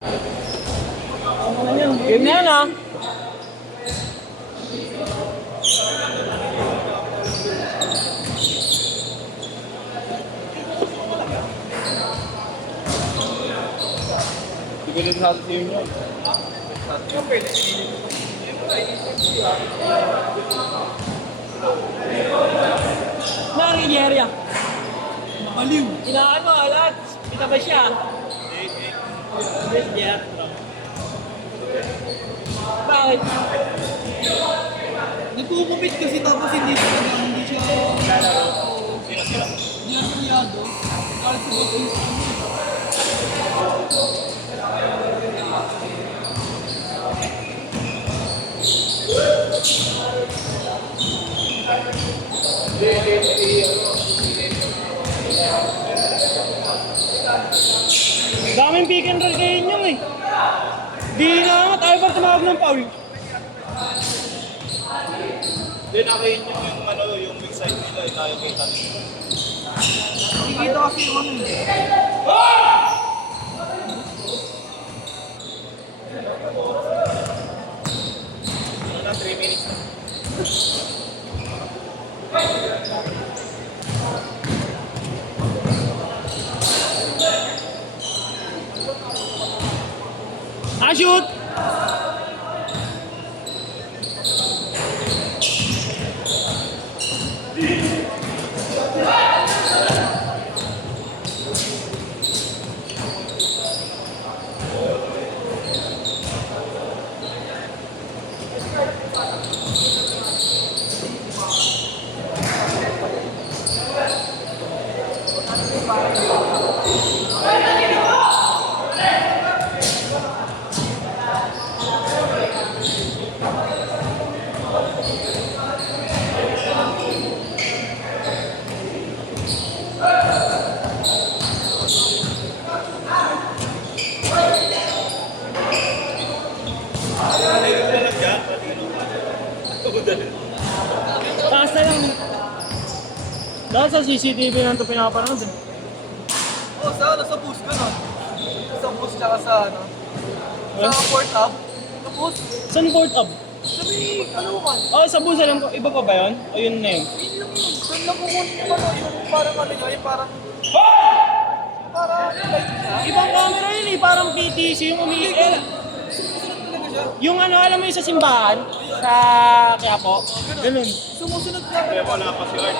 Game na yan ah. Hindi ko din sa team yun. Nanging area. Maliw. Inaan mo, alat. Kita ba siya? Yes, bakit? Nagkukupit kasi tapos hindi siya lalaro. Hindi na siyado. Kahit sa boss Daming pick and roll kayo yun eh. Di na tayo pa tumawag ng foul. Hindi nakain yung ano, yung weak side nila, tayo kita nila. Nakikita kasi yung ano eh. Ano, 3 minutes na. Shoot! Taas na lang. Dahil sa CCTV na ito pinapanood eh. Oh, sa bus ka nun. Sa bus tsaka sa ano. Sa port up. Sa bus. Saan port up? Sabi, ano man. Oh, sa bus alam ko. Iba pa ba yun? O yun na yun? Yun lang yun. Doon lang kukunin yung ano, yung parang ano nyo, yung parang... Parang light niya. Ibang camera yun eh. Parang PTC yung umiiil. Sumusunod talaga siya. Yung ano, alam mo yung sa simbahan? Sa Quiapo? Ganun. Sumusunod lang. Kaya wala pa si Art.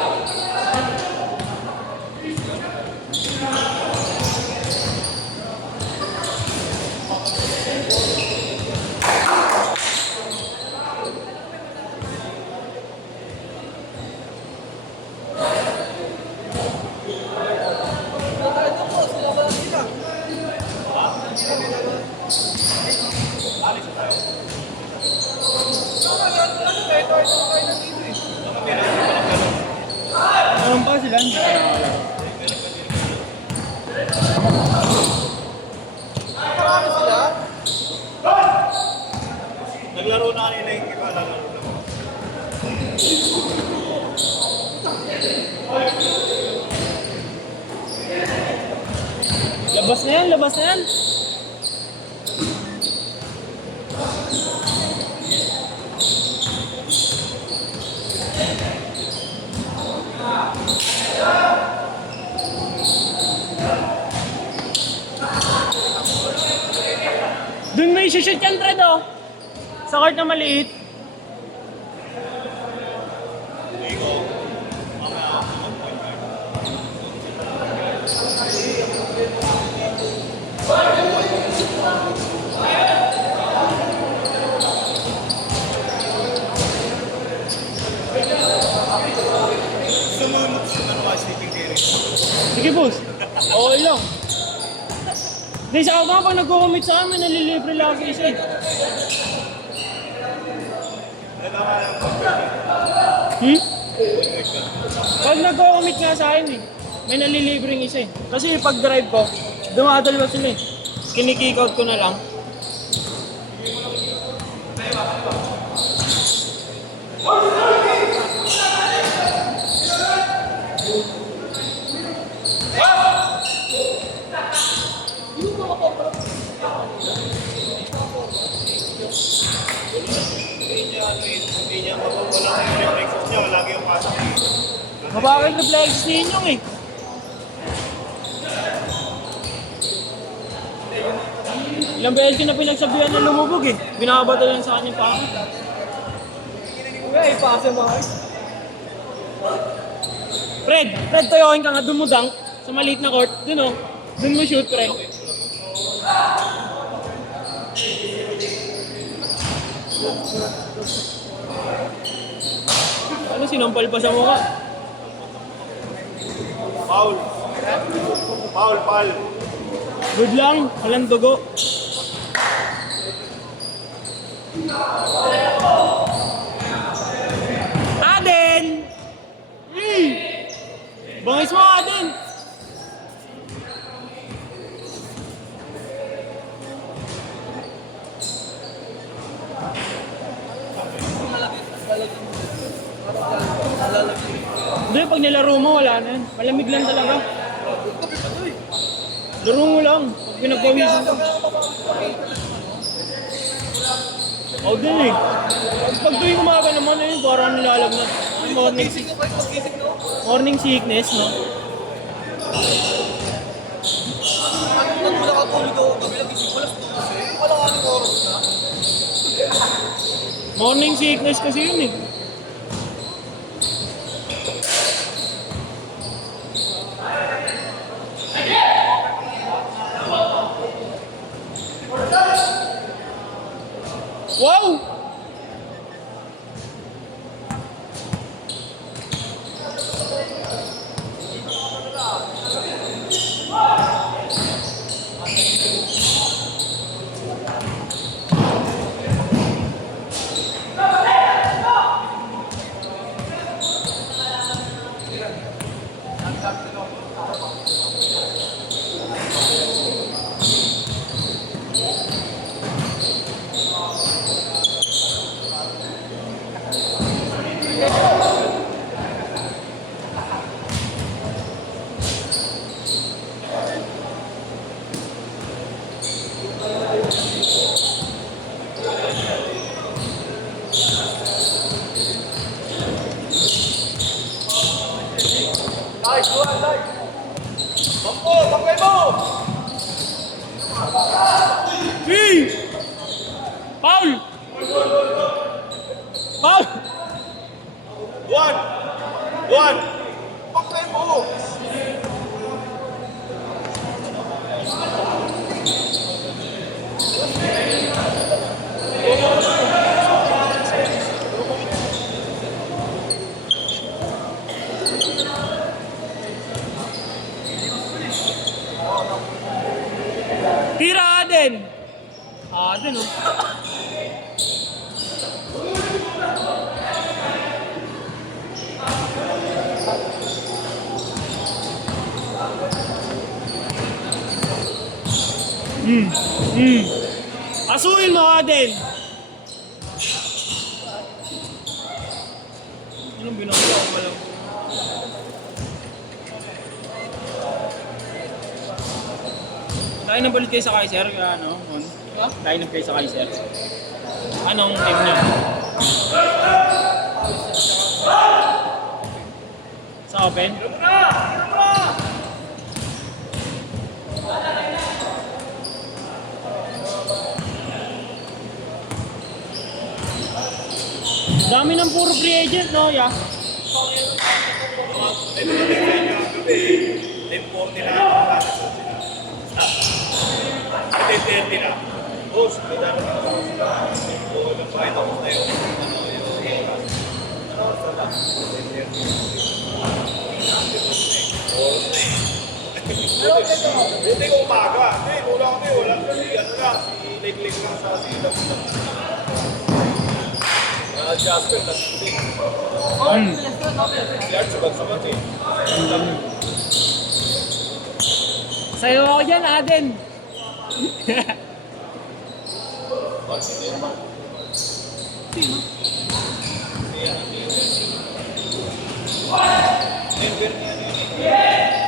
Anong pa sila? Marami sila. Naglaro na kanina yung iba, naglaro na. Labas na yan, labas na yan. Doon may shoot yan, Fred, oh. Sa court na maliit. Sumunod sa ano ka, sleeping theory. Sige, boss. Okay lang. Hindi, sa ako pag nag-commit sa amin, nalilibre lagi isa eh. Pag nag-commit nga sa akin eh, may nalilibreng isa eh. Kasi pag drive ko, dumadalawa sila eh. Kinikick out ko na lang. Hindi niya mawawala yung reflexes niya, lagi yung pasok. Mabakal reflexes ninyo eh. Ilang beses ko na pinagsabihan na lumubog eh. Binabato lang sa kanya pa. Kuya, ipasa mo ay. Fred, tayoin ka nga, dun mo dunk sa maliit na court. Dun oh. Dun mo shoot, Fred. Ano, sinampal pa sa mukha? Foul. Foul. Good lang, walang dugo. Aden! Bangis mo, Aden! Hindi, pag nilaro mo, wala na yan. Malamig lang talaga. Laro mo lang. Pag pinagpawisan ka. O din eh. Pag tuwing umaga naman eh, parang nilalagnat. Morning sickness, no? Pag mo nakatulog ako, gabi lang gising ko, alas 12. Wala ka ng oras na. Morning sickness kasi yun eh. Wow! Bangkay mo! Hey! Paul! Paul! Juan! Bangkay mo! Tira Aden! Aden oh. Asuhin mo Aden! Anong binagawa ko lang? Tayo na balik kayo sa Kaiser, ano? Tayo na kayo sa Kaiser. Anong team niyo? Sa open? Dami ng puro free agent, no? Yeah. Then 40 na ang pasok sila. At 30 na. Boss, may dami na ako sila. Oo, nagpahit ako na yun. Buti ko umaga. Hindi, wala kami. Wala kasi ano lang. Si Leg lang sa sila. Jasper, nasulit. Yan, sabat-sabat eh. Sayo ako dyan, Aden.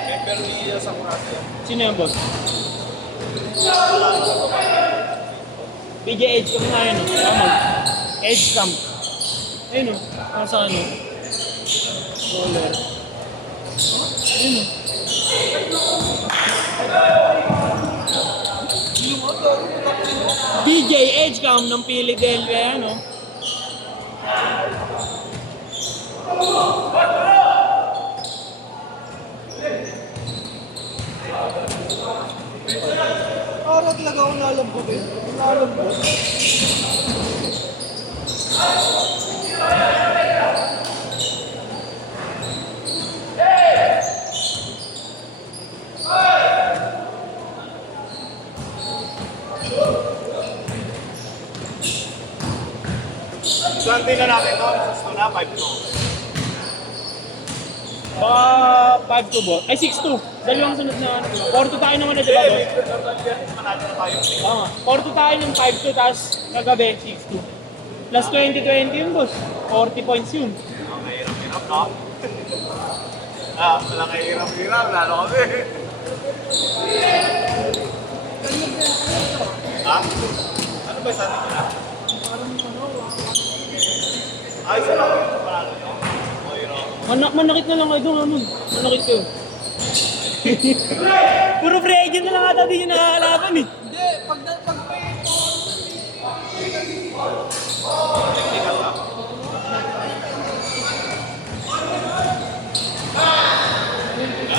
Member ni Sakurasi. Sino yung boss? PJ Edge Cam nga yun. Tama. Edge Cam. Ayun o. Nasa ano. Roller. Ayun o. DJ Edge Cam ng Philadelphia yan o. Para talaga akong nalambot eh. Nalambot. Saan tingnan natin doon? Sa Stuna, 5-2. Baka 5-2 bo. Ay, 6-2. Dalawang sunod na ano. 4-2 tayo naman na, di ba, boss? Manalo na tayo. Oo nga. 4-2 tayo ng 5-2, tapos kagabi 6-2. Plus 20-20 yun, boss. 40 points yun. Ang hirap-hirap, no? Walang hirap-hirap. Lalo kami. Ha? Ano ba yung sa atin na? Ay, saan ako yung panalo nyo? O, hirap. Manakit na lang kayo doon, Amon. Manakit kayo. Puro free agent na lang ata din yung nakakalaban eh. Hindi, pag may... Technical ka.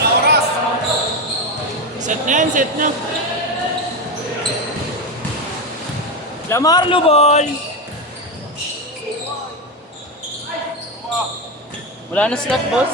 Oras! Set na yan, set na. Lamarlo ball! Wala na slot, boss.